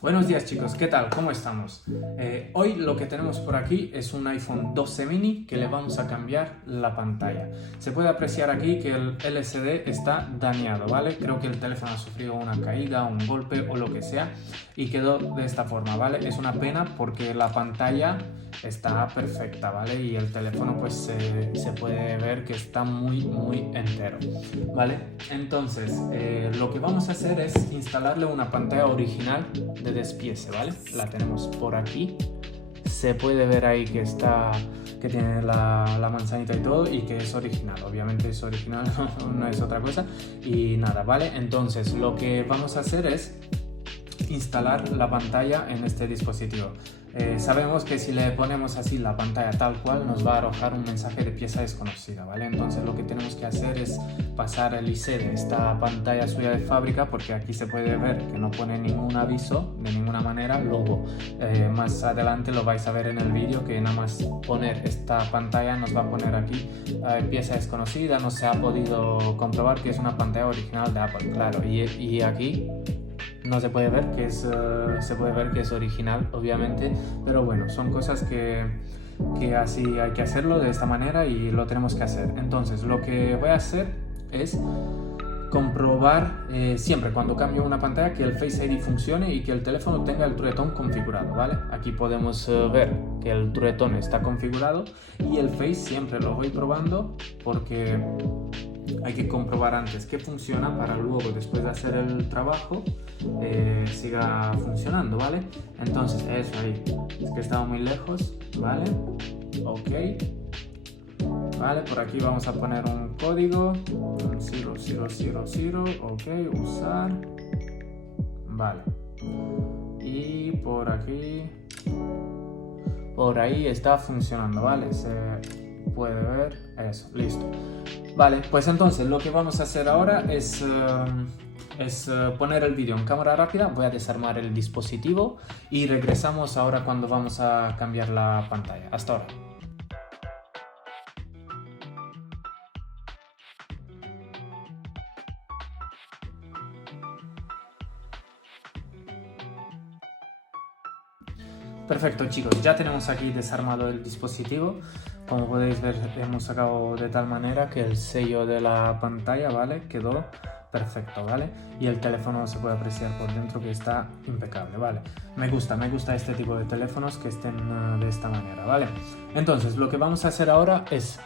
Buenos días chicos, ¿qué tal? ¿Cómo estamos? Hoy lo que tenemos por aquí es un iPhone 12 mini que le vamos a cambiar la pantalla. Se puede apreciar aquí que el LCD está dañado, ¿vale? Creo que el teléfono ha sufrido una caída, un golpe o lo que sea y quedó de esta forma, ¿vale? Es una pena porque la pantalla está perfecta, ¿vale? Y el teléfono pues se puede ver que está muy entero, ¿vale? Entonces lo que vamos a hacer es instalarle una pantalla original de despiece, ¿vale? La tenemos por aquí. Se puede ver ahí que que tiene la manzanita y todo y que es original. Obviamente es original, no es otra cosa. Y nada, ¿vale? Entonces lo que vamos a hacer es instalar la pantalla en este dispositivo. Sabemos que si le ponemos así la pantalla tal cual nos va a arrojar un mensaje de pieza desconocida, ¿vale? Entonces lo que tenemos que hacer es pasar el IC de esta pantalla suya de fábrica, porque aquí se puede ver que no pone ningún aviso de ninguna manera. Luego más adelante lo vais a ver en el vídeo que nada más poner esta pantalla nos va a poner aquí pieza desconocida, no se ha podido comprobar que es una pantalla original de Apple, claro, y aquí no se puede ver que se puede ver que es original, obviamente, pero bueno, son cosas que así hay que hacerlo de esta manera y lo tenemos que hacer. Entonces lo que voy a hacer es comprobar siempre cuando cambio una pantalla que el Face ID funcione y que el teléfono tenga el True Tone configurado, ¿vale? Aquí podemos ver que el True Tone está configurado y el Face siempre lo voy probando porque hay que comprobar antes que funciona para luego, después de hacer el trabajo, siga funcionando, ¿vale? Entonces, eso ahí, es que estaba muy lejos, ¿vale? Ok, vale, por aquí vamos a poner un código, 0000, ok, usar, vale, y por ahí está funcionando, ¿vale? Se puede ver eso, listo. Vale, pues entonces lo que vamos a hacer ahora es poner el vídeo en cámara rápida. Voy a desarmar el dispositivo y regresamos ahora cuando vamos a cambiar la pantalla. Hasta ahora. Perfecto chicos, ya tenemos aquí desarmado el dispositivo. Como podéis ver, hemos sacado de tal manera que el sello de la pantalla, ¿vale? Quedó perfecto, ¿vale? Y el teléfono se puede apreciar por dentro que está impecable, ¿vale? Me gusta este tipo de teléfonos que estén de esta manera, ¿vale? Entonces, lo que vamos a hacer ahora es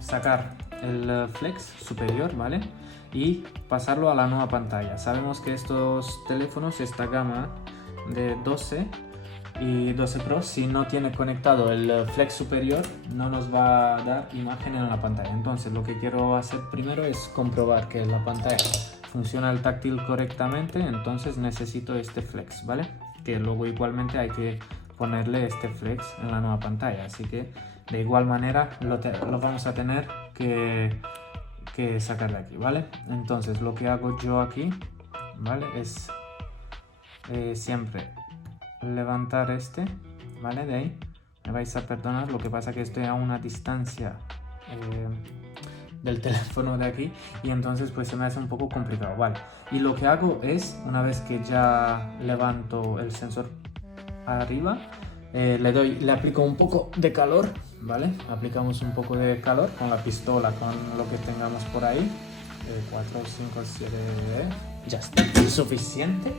sacar el flex superior, ¿vale? Y pasarlo a la nueva pantalla. Sabemos que estos teléfonos, esta gama de 12 y 12 Pro, si no tiene conectado el flex superior no nos va a dar imagen en la pantalla. Entonces lo que quiero hacer primero es comprobar que la pantalla funciona el táctil correctamente. Entonces necesito este flex, ¿vale? Que luego igualmente hay que ponerle este flex en la nueva pantalla, así que de igual manera lo vamos a tener que sacar de aquí, ¿vale? Entonces lo que hago yo aquí, ¿vale? Es siempre levantar este, ¿vale? De ahí, me vais a perdonar, lo que pasa que estoy a una distancia del teléfono de aquí y entonces pues se me hace un poco complicado, ¿vale? Y lo que hago es, una vez que ya levanto el sensor arriba, le aplico un poco de calor, ¿vale? Aplicamos un poco de calor con la pistola, con lo que tengamos por ahí, 4, 5, 7, ya está, suficiente.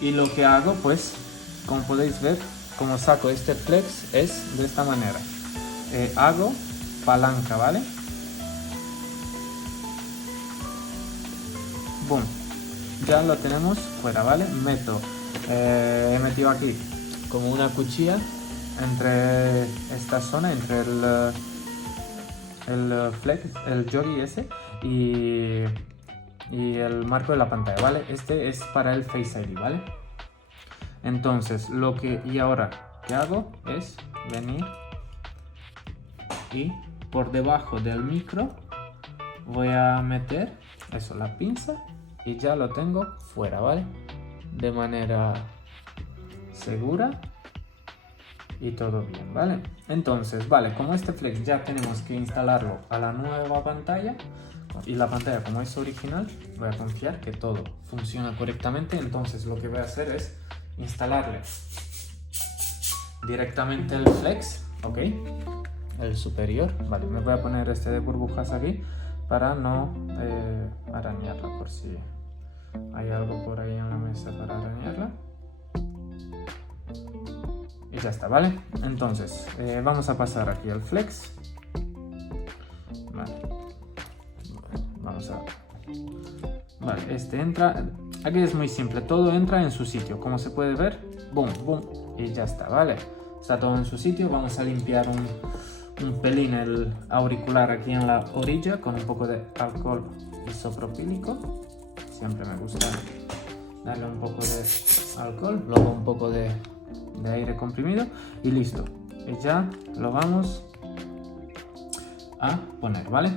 Y lo que hago pues, como podéis ver, como saco este flex es de esta manera. Hago palanca, ¿vale? Boom. Ya lo tenemos fuera, ¿vale? He metido aquí como una cuchilla entre esta zona, entre el flex, el jockey ese y el marco de la pantalla, ¿vale? Este es para el Face ID, ¿vale? Entonces, y ahora, ¿qué hago? Es venir y por debajo del micro voy a meter eso, la pinza, y ya lo tengo fuera, ¿vale? De manera segura y todo bien, ¿vale? Entonces, vale, como este flex ya tenemos que instalarlo a la nueva pantalla y la pantalla como es original, voy a confiar que todo funciona correctamente. Entonces lo que voy a hacer es instalarle directamente el flex, ok, el superior. Vale, me voy a poner este de burbujas aquí para no arañarla, por si hay algo por ahí en la mesa para arañarla. Y ya está, ¿vale? Entonces, vamos a pasar aquí el flex. Vale. Vamos a... Vale, este entra... Aquí es muy simple, todo entra en su sitio. Como se puede ver, boom, boom, y ya está, ¿vale? Está todo en su sitio. Vamos a limpiar un pelín el auricular aquí en la orilla con un poco de alcohol isopropílico. Siempre me gusta darle un poco de alcohol, luego un poco de aire comprimido y listo. Y ya lo vamos a poner, ¿vale?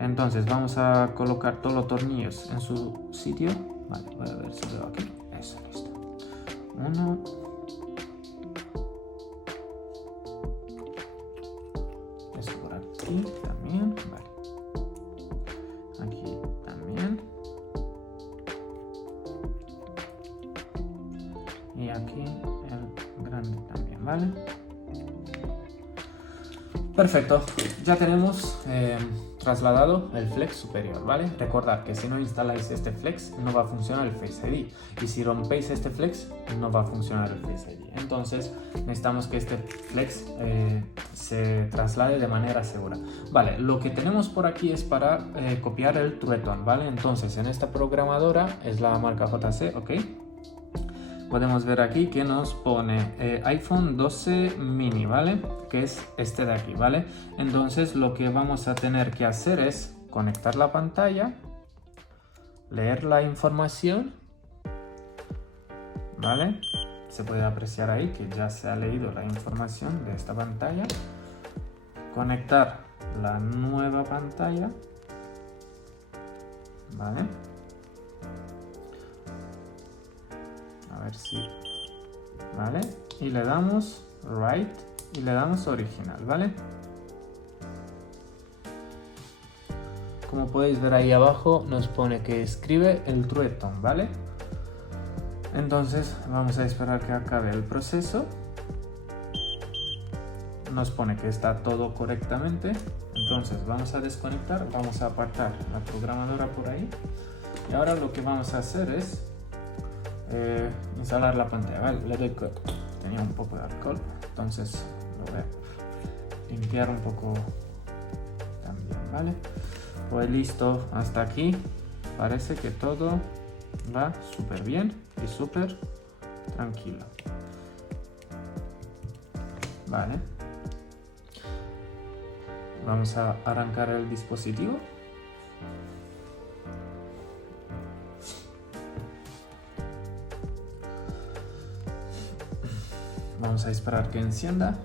Entonces vamos a colocar todos los tornillos en su sitio. Vale, voy a ver si veo aquí. Eso, listo. Uno. Eso por aquí también. Vale. Aquí también. Y aquí el grande también, ¿vale? Perfecto, ya tenemos trasladado el flex superior, ¿vale? Recordad que si no instaláis este flex no va a funcionar el Face ID, y si rompéis este flex no va a funcionar el Face ID. Entonces necesitamos que este flex se traslade de manera segura. Vale, lo que tenemos por aquí es para copiar el Trueton, ¿vale? Entonces en esta programadora, es la marca JC, ¿ok? Podemos ver aquí que nos pone iPhone 12 mini, ¿vale? Que es este de aquí, ¿vale? Entonces lo que vamos a tener que hacer es conectar la pantalla, leer la información, ¿vale? Se puede apreciar ahí que ya se ha leído la información de esta pantalla. Conectar la nueva pantalla, ¿vale? A ver si... ¿Vale? Y le damos Write y le damos Original, ¿vale? Como podéis ver ahí abajo nos pone que escribe el Trueton, ¿vale? Entonces vamos a esperar que acabe el proceso. Nos pone que está todo correctamente. Entonces vamos a desconectar, vamos a apartar la programadora por ahí. Y ahora lo que vamos a hacer es instalar la pantalla, ¿vale? Le doy cut. Tenía un poco de alcohol, entonces lo voy a limpiar un poco también, ¿vale? Pues listo, hasta aquí parece que todo va súper bien y súper tranquilo, ¿vale? Vamos a arrancar el dispositivo. Vamos a esperar que encienda.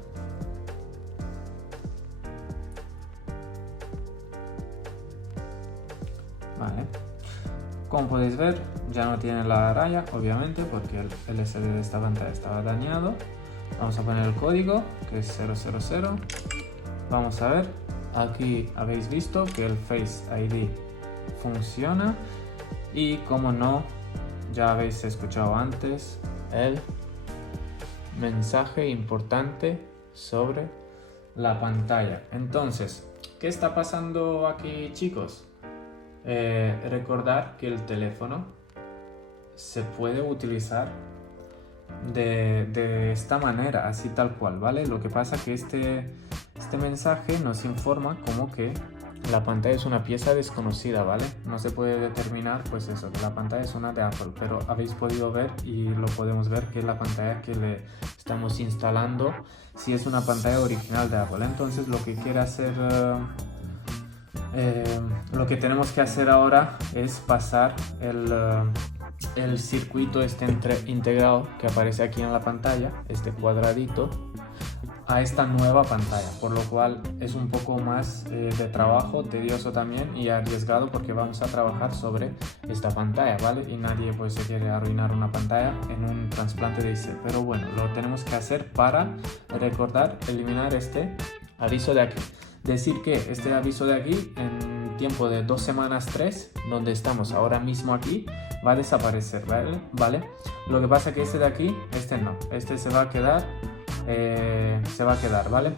Vale. Como podéis ver, ya no tiene la raya, obviamente, porque el LCD de esta pantalla estaba dañado. Vamos a poner el código, que es 000. Vamos a ver. Aquí habéis visto que el Face ID funciona. Y como no, ya habéis escuchado antes el mensaje importante sobre la pantalla. Entonces, ¿qué está pasando aquí, chicos? Recordar que el teléfono se puede utilizar de esta manera, así tal cual, ¿vale? Lo que pasa que este mensaje nos informa como que la pantalla es una pieza desconocida, ¿vale? No se puede determinar, pues eso, que la pantalla es una de Apple, pero habéis podido ver y lo podemos ver que la pantalla que le estamos instalando sí es una pantalla original de Apple. Entonces lo que quiere hacer, lo que tenemos que hacer ahora es pasar el circuito integrado que aparece aquí en la pantalla, este cuadradito, a esta nueva pantalla, por lo cual es un poco más de trabajo, tedioso también y arriesgado, porque vamos a trabajar sobre esta pantalla, ¿vale? Y nadie pues se quiere arruinar una pantalla en un trasplante de IC, pero bueno, lo tenemos que hacer para recordar eliminar este aviso de aquí. Decir que este aviso de aquí tiempo de 2 semanas, 3, donde estamos ahora mismo aquí, va a desaparecer, ¿vale? Lo que pasa es que este de aquí, este no, este se va a quedar, ¿vale?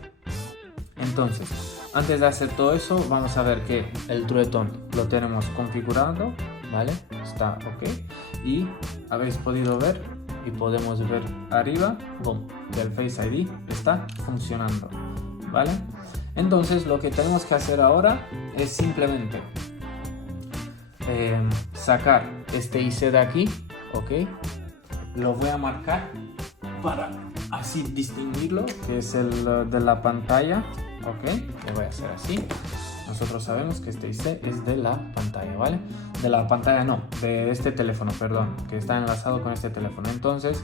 Entonces, antes de hacer todo eso, vamos a ver que el Trueton lo tenemos configurado, ¿vale? Está ok. Y habéis podido ver y podemos ver arriba, boom, que el Face ID está funcionando, ¿vale? Entonces, lo que tenemos que hacer ahora es simplemente sacar este IC de aquí, ok. Lo voy a marcar para así distinguirlo, que es el de la pantalla, ok. Lo voy a hacer así. Nosotros sabemos que este IC es de la pantalla, ¿vale? De la pantalla no, de este teléfono, perdón, que está enlazado con este teléfono. Entonces,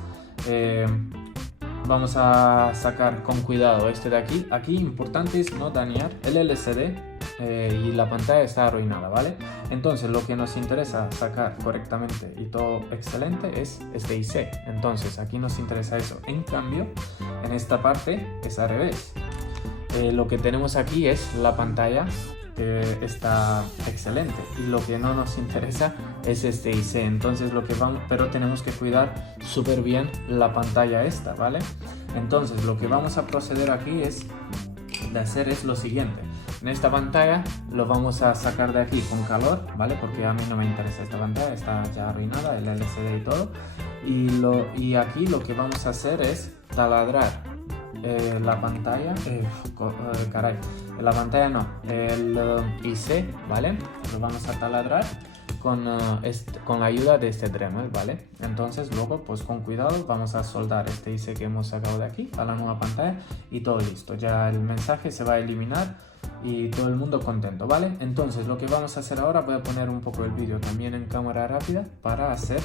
vamos a sacar con cuidado este de aquí. Aquí importante es no dañar el LCD y la pantalla está arruinada, ¿vale? Entonces lo que nos interesa sacar correctamente y todo excelente es este IC. Entonces aquí nos interesa eso. En cambio, en esta parte es al revés. Lo que tenemos aquí es la pantalla que está excelente y lo que no nos interesa es este IC. Entonces lo que vamos, pero tenemos que cuidar súper bien la pantalla esta, ¿vale? Entonces lo que vamos a proceder aquí es lo siguiente. En esta pantalla lo vamos a sacar de aquí con calor, ¿vale? Porque a mí no me interesa esta pantalla, está ya arruinada, el LCD y todo. Y aquí lo que vamos a hacer es taladrar la pantalla, la pantalla no, el IC, ¿vale? Lo vamos a taladrar con la ayuda de este Dremel, ¿vale? Entonces luego pues con cuidado vamos a soldar este IC que hemos sacado de aquí a la nueva pantalla y todo listo, ya el mensaje se va a eliminar y todo el mundo contento, ¿vale? Entonces lo que vamos a hacer ahora, voy a poner un poco el vídeo también en cámara rápida para hacer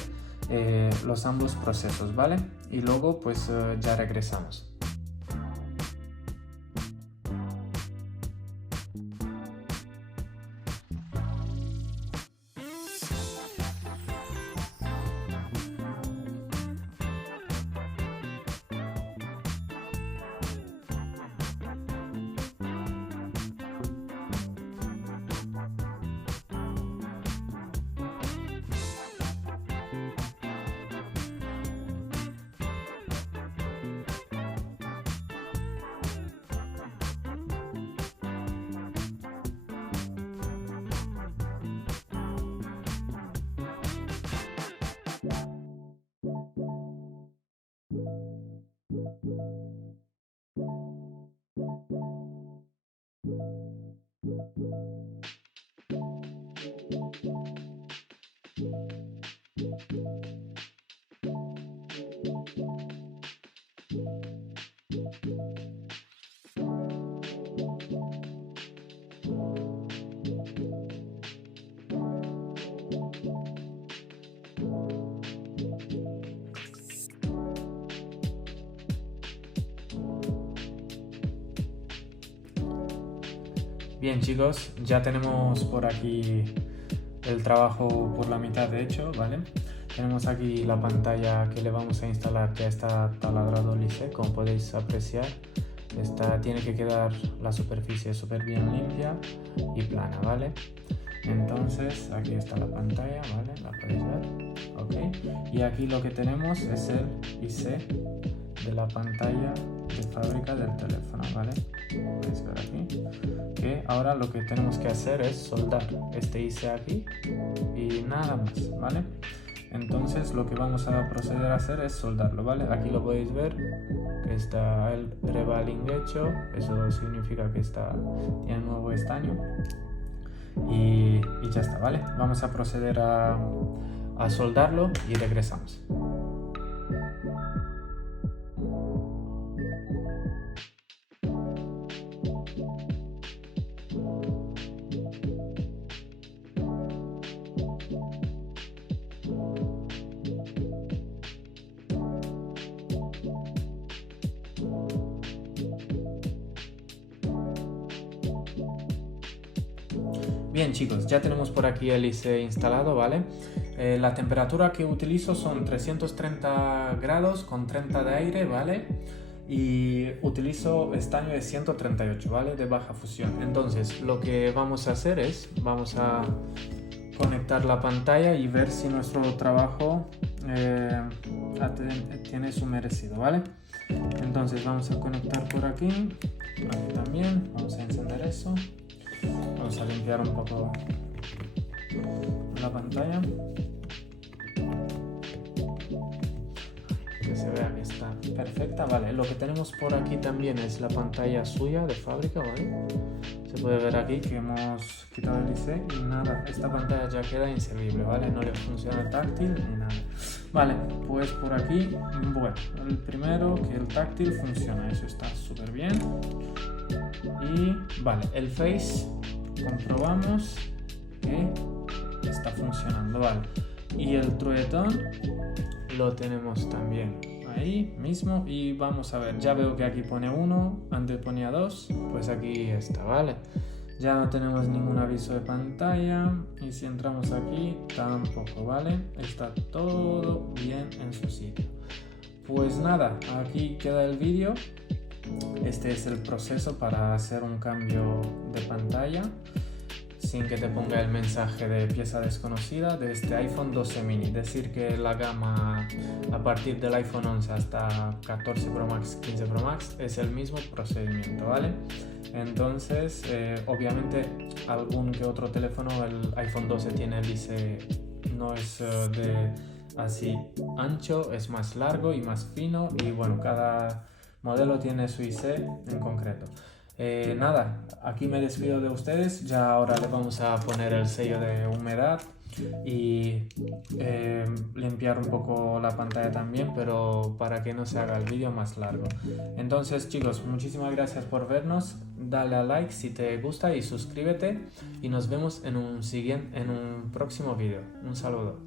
los ambos procesos, ¿vale? Y luego pues ya regresamos. Bien chicos, ya tenemos por aquí el trabajo por la mitad de hecho, ¿vale? Tenemos aquí la pantalla que le vamos a instalar, ya está taladrado el IC, como podéis apreciar. Tiene que quedar la superficie súper bien limpia y plana, ¿vale? Entonces aquí está la pantalla, ¿vale? La podéis ver, ok. Y aquí lo que tenemos es el IC de la pantalla de fábrica del teléfono, ¿vale? Podéis ver aquí que ahora lo que tenemos que hacer es soldar este IC aquí y nada más, ¿vale? Entonces lo que vamos a proceder a hacer es soldarlo, ¿vale? Aquí lo podéis ver que está el revaling hecho, eso significa que tiene nuevo estaño y ya está, ¿vale? Vamos a proceder a soldarlo y regresamos. Bien chicos, ya tenemos por aquí el IC instalado, ¿vale? La temperatura que utilizo son 330 grados con 30 de aire, ¿vale? y utilizo estaño de 138, ¿vale? De baja fusión. Entonces lo que vamos a hacer es, vamos a conectar la pantalla y ver si nuestro trabajo tiene su merecido, ¿vale? Entonces vamos a conectar por aquí también, vamos a encender eso, vamos a limpiar un poco la pantalla, que se vea que está perfecta. Vale, lo que tenemos por aquí también es la pantalla suya de fábrica, ¿vale? Se puede ver aquí que hemos quitado el IC y nada, esta pantalla ya queda inservible, ¿vale? No le funciona el táctil ni nada. Vale, pues por aquí, bueno, el primero que el táctil funciona, eso está súper bien. Y vale, el Face comprobamos que está funcionando, vale. Y el truetón lo tenemos también ahí mismo y vamos a ver, ya veo que aquí pone 1, antes ponía 2, pues aquí está, vale. Ya no tenemos ningún aviso de pantalla y si entramos aquí tampoco, vale. Está todo bien en su sitio. Pues nada, aquí queda el vídeo. Este es el proceso para hacer un cambio de pantalla sin que te ponga el mensaje de pieza desconocida de este iPhone 12 mini. Decir que la gama a partir del iPhone 11 hasta 14 Pro Max, 15 Pro Max es el mismo procedimiento, ¿vale? Entonces, obviamente algún que otro teléfono, el iPhone 12 tiene el IC, no es de así ancho, es más largo y más fino y bueno, cada modelo tiene su IC en concreto. Nada, aquí me despido de ustedes, ya ahora le vamos a poner el sello de humedad y limpiar un poco la pantalla también, pero para que no se haga el vídeo más largo. Entonces chicos, muchísimas gracias por vernos, dale a like si te gusta y suscríbete y nos vemos en un próximo vídeo. Un saludo.